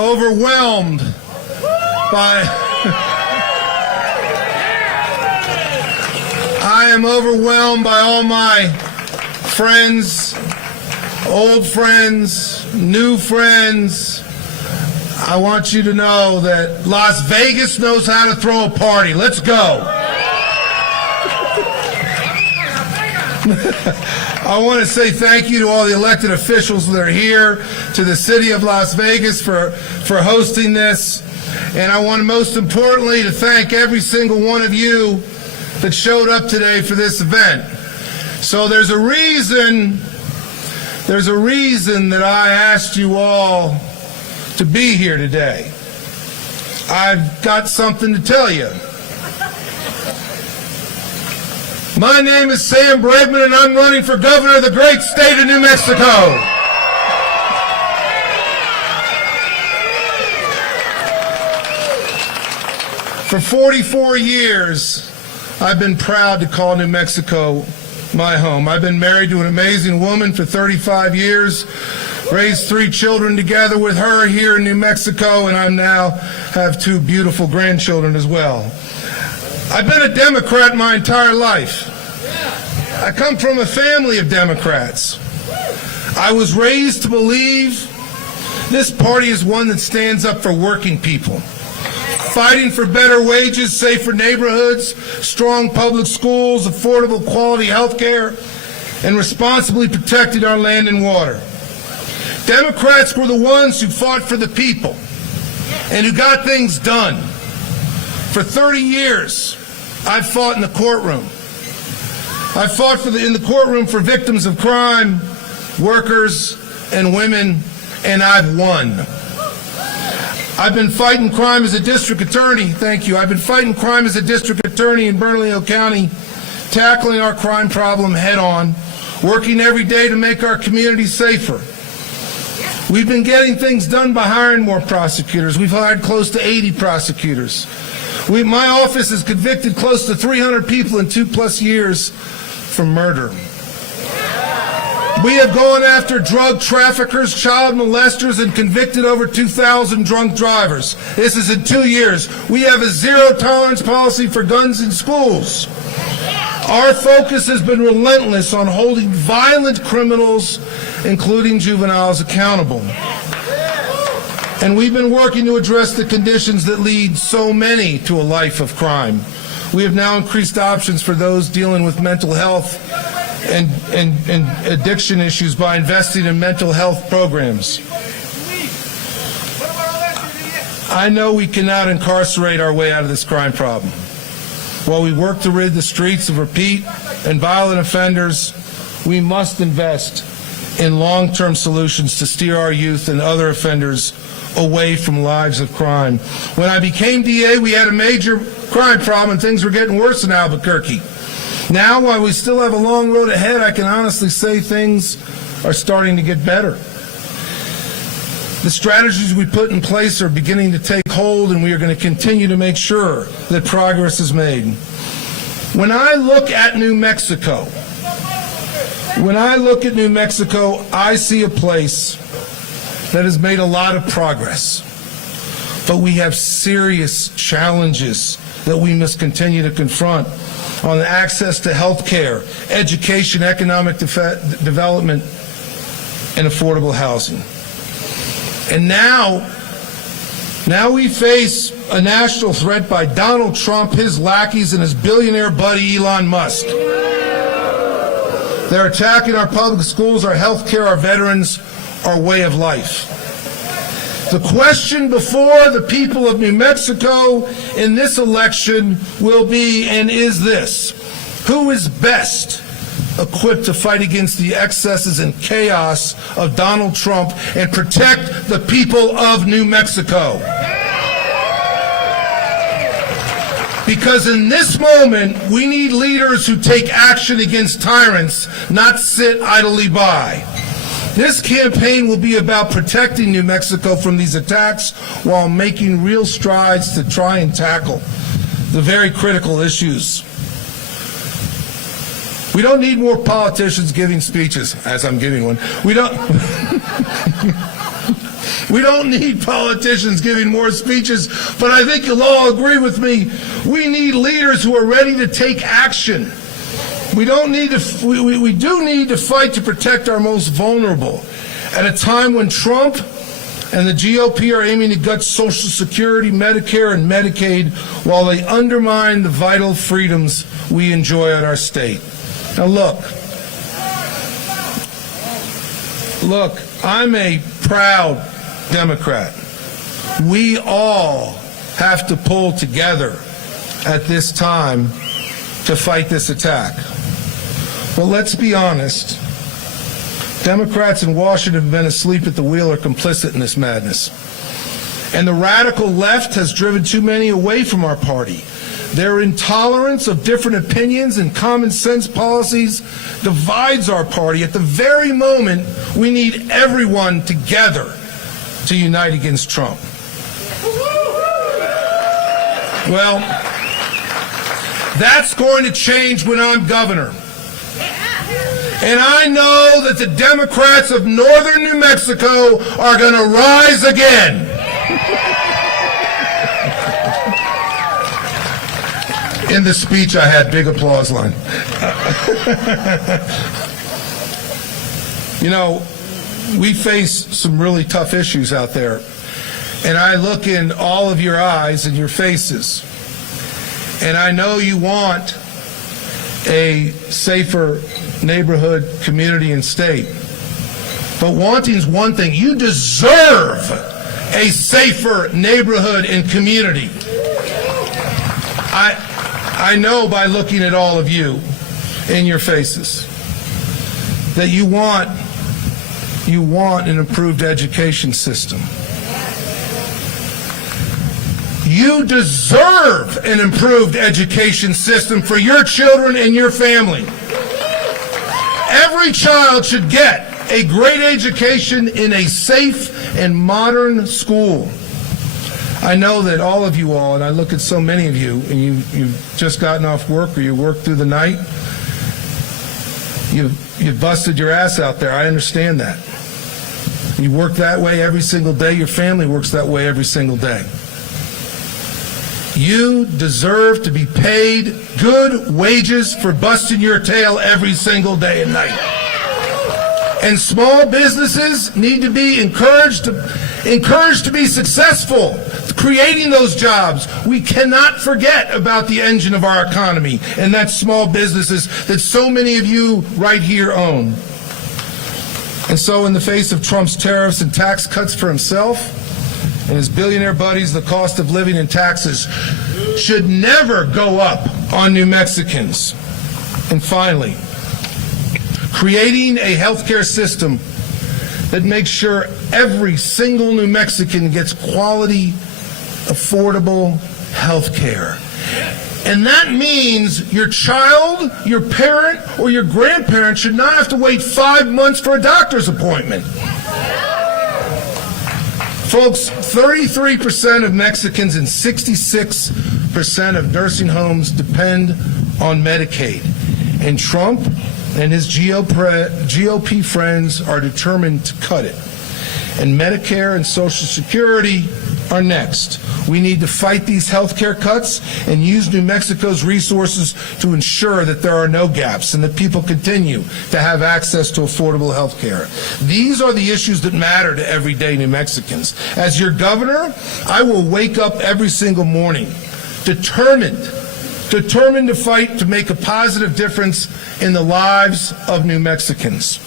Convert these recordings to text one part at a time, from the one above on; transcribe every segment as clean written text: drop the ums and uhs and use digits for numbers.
overwhelmed by I am overwhelmed by all my friends, old friends, new friends. I want you to know that Las Vegas knows how to throw a party. Let's go. I want to say thank you to all the elected officials that are here, to the city of Las Vegas for hosting this. And I want most importantly to thank every single one of you that showed up today for this event. So there's a reason that I asked you all to be here today. I've got something to tell you. My name is Sam Bregman, and I'm running for governor of the great state of New Mexico. For 44 years, I've been proud to call New Mexico my home. I've been married to an amazing woman for 35 years, raised 3 children together with her here in New Mexico, and I now have 2 beautiful grandchildren as well. I've been a Democrat my entire life. I come from a family of Democrats. I was raised to believe this party is one that stands up for working people, fighting for better wages, safer neighborhoods, strong public schools, affordable quality health care, and responsibly protecting our land and water. Democrats were the ones who fought for the people and who got things done. For 30 years, I've fought in the courtroom. I fought in the courtroom for victims of crime, workers, and women, and I've won. I've been fighting crime as a district attorney. Thank you. I've been fighting crime as a district attorney in Bernalillo County, tackling our crime problem head on, working every day to make our communities safer. We've been getting things done by hiring more prosecutors. We've hired close to 80 prosecutors. My office has convicted close to 300 people in 2+ years for murder. We have gone after drug traffickers, child molesters, and convicted over 2,000 drunk drivers. This is in 2 years. We have a zero-tolerance policy for guns in schools. Our focus has been relentless on holding violent criminals, including juveniles, accountable. And we've been working to address the conditions that lead so many to a life of crime. We have now increased options for those dealing with mental health and addiction issues by investing in mental health programs. I know we cannot incarcerate our way out of this crime problem. While we work to rid the streets of repeat and violent offenders, we must invest in long-term solutions to steer our youth and other offenders away from lives of crime. When I became DA, we had a major crime problem and things were getting worse in Albuquerque. Now, while we still have a long road ahead, I can honestly say things are starting to get better. The strategies we put in place are beginning to take hold, and we are going to continue to make sure that progress is made. When I look at New Mexico, I see a place that has made a lot of progress. But we have serious challenges that we must continue to confront on access to health care, education, economic development, and affordable housing. And now we face a national threat by Donald Trump, his lackeys, and his billionaire buddy Elon Musk. They're attacking our public schools, our health care, our veterans, our way of life. The question before the people of New Mexico in this election will be, and is this: who is best equipped to fight against the excesses and chaos of Donald Trump and protect the people of New Mexico? Because in this moment, we need leaders who take action against tyrants, not sit idly by. This campaign will be about protecting New Mexico from these attacks while making real strides to try and tackle the very critical issues. We don't need more politicians giving speeches, as I'm giving one. We don't We don't need politicians giving more speeches, but I think you'll all agree with me. We need leaders who are ready to take action. We do need to fight to protect our most vulnerable. At a time when Trump and the GOP are aiming to gut Social Security, Medicare, and Medicaid while they undermine the vital freedoms we enjoy at our state. Now look, I'm a proud Democrat. We all have to pull together at this time to fight this attack. But let's be honest. Democrats in Washington have been asleep at the wheel or complicit in this madness. And the radical left has driven too many away from our party. Their intolerance of different opinions and common sense policies divides our party at the very moment we need everyone together to unite against Trump. Well, that's going to change when I'm governor. And I know that the Democrats of northern New Mexico are going to rise again. In the speech, I had big applause line. You know, we face some really tough issues out there. And I look in all of your eyes and your faces. And I know you want a safer neighborhood, community, and state. But wanting is one thing. You deserve a safer neighborhood and community. I know by looking at all of you in your faces that you want an improved education system. You deserve an improved education system for your children and your family. Every child should get a great education in a safe and modern school. I know that all of you all, and I look at so many of you, and you've just gotten off work or you worked through the night, you've busted your ass out there. I understand that. You work that way every single day. Your family works that way every single day. You deserve to be paid good wages for busting your tail every single day and night. And small businesses need to be encouraged to be successful, creating those jobs. We cannot forget about the engine of our economy, and that's small businesses that so many of you right here own. And so in the face of Trump's tariffs and tax cuts for himself and his billionaire buddies, the cost of living and taxes should never go up on New Mexicans. And finally, creating a healthcare system that makes sure every single New Mexican gets quality, affordable health care. And that means your child, your parent, or your grandparent should not have to wait 5 months for a doctor's appointment. Folks, 33% of Mexicans and 66% of nursing homes depend on Medicaid. And Trump and his GOP friends are determined to cut it. And Medicare and Social Security are next. We need to fight these health care cuts and use New Mexico's resources to ensure that there are no gaps and that people continue to have access to affordable health care. These are the issues that matter to everyday New Mexicans. As your governor, I will wake up every single morning determined to fight to make a positive difference in the lives of New Mexicans.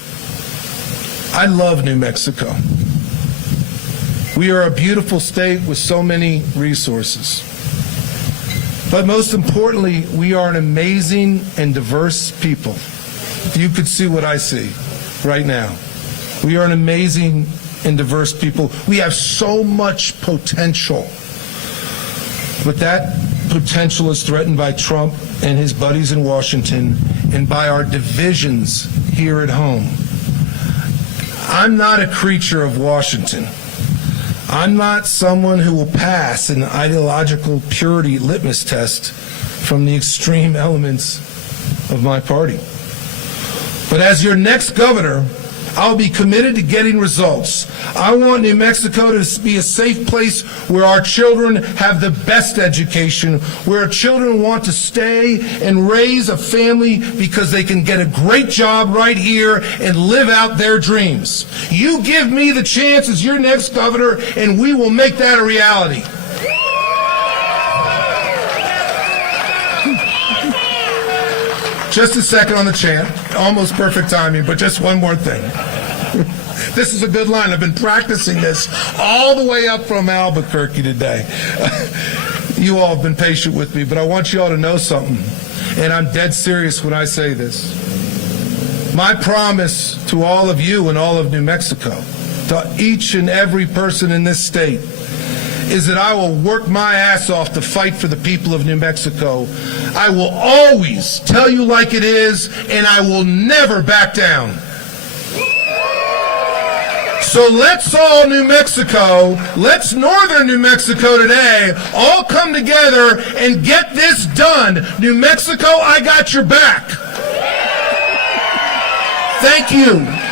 I love New Mexico. We are a beautiful state with so many resources. But most importantly, we are an amazing and diverse people. If you could see what I see right now. We are an amazing and diverse people. We have so much potential. But that potential is threatened by Trump and his buddies in Washington and by our divisions here at home. I'm not a creature of Washington. I'm not someone who will pass an ideological purity litmus test from the extreme elements of my party. But as your next governor, I'll be committed to getting results. I want New Mexico to be a safe place where our children have the best education, where our children want to stay and raise a family because they can get a great job right here and live out their dreams. You give me the chance as your next governor, and we will make that a reality. Just a second on the chant. Almost perfect timing, but just one more thing. This is a good line. I've been practicing this all the way up from Albuquerque today. You all have been patient with me, but I want you all to know something, and I'm dead serious when I say this. My promise to all of you and all of New Mexico, to each and every person in this state, is that I will work my ass off to fight for the people of New Mexico. I will always tell you like it is, and I will never back down. So let's all New Mexico, let's northern New Mexico today, all come together and get this done. New Mexico, I got your back. Thank you.